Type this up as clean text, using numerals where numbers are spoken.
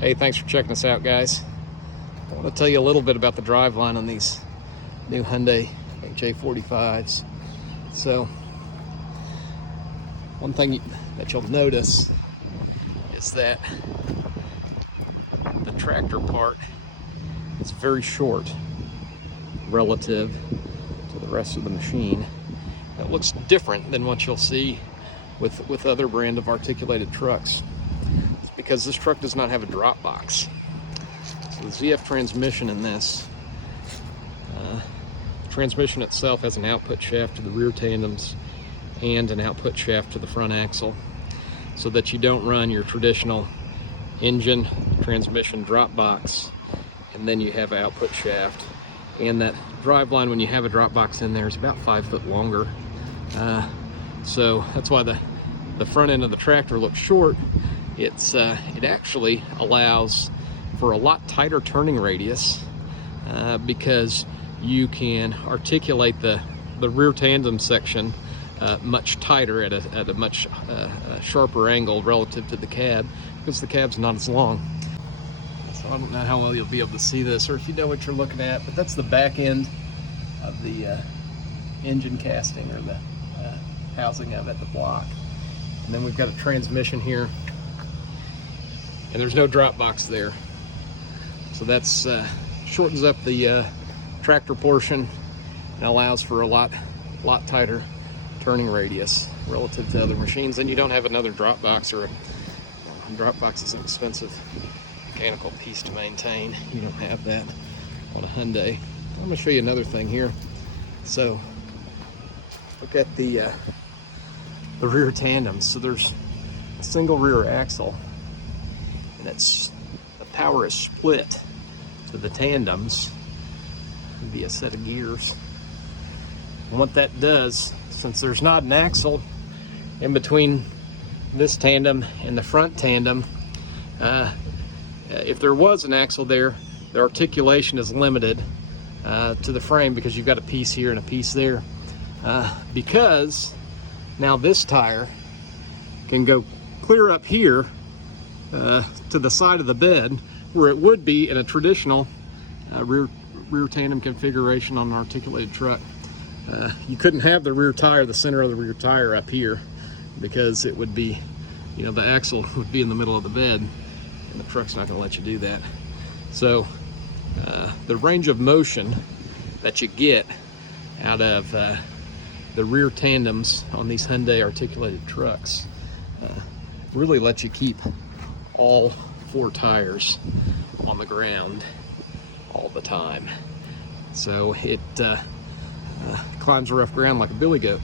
Hey, thanks for checking us out, guys. I want to tell you a little bit about the driveline on these new Hyundai HA45s. So, one thing that you'll notice is that the tractor part is very short relative to the rest of the machine. It looks different than what you'll see with other brand of articulated trucks. It's because this truck does not have a drop box. So the ZF transmission in this, the transmission itself has an output shaft to the rear tandems and an output shaft to the front axle, so that you don't run your traditional engine transmission drop box and then you have an output shaft. And that driveline, when you have a drop box in there, is about 5 foot longer. So that's why the front end of the tractor looks short. It actually allows for a lot tighter turning radius because you can articulate the rear tandem section much tighter at a much sharper angle relative to the cab, because the cab's not as long. So I don't know how well you'll be able to see this, or if you know what you're looking at, but that's the back end of the engine casting, or the housing of it, the block. And then we've got a transmission here, and there's no drop box there. So that's shortens up the tractor portion and allows for a lot tighter turning radius relative to other machines. And you don't have another drop box, or a drop box is an expensive mechanical piece to maintain. You don't have that on a Hyundai. I'm going to show you another thing here. So look at the rear tandems. So there's a single rear axle, and the power is split to the tandems via a set of gears. And what that does, since there's not an axle in between this tandem and the front tandem, if there was an axle there, the articulation is limited to the frame, because you've got a piece here and a piece there. Because now this tire can go clear up here to the side of the bed, where it would be in a traditional rear tandem configuration on an articulated truck. You couldn't have the rear tire, the center of the rear tire, up here, because it would be, the axle would be in the middle of the bed, and the truck's not going to let you do that. So the range of motion that you get out of the rear tandems on these Hyundai articulated trucks really lets you keep all 4 tires on the ground all the time. So it climbs rough ground like a billy goat.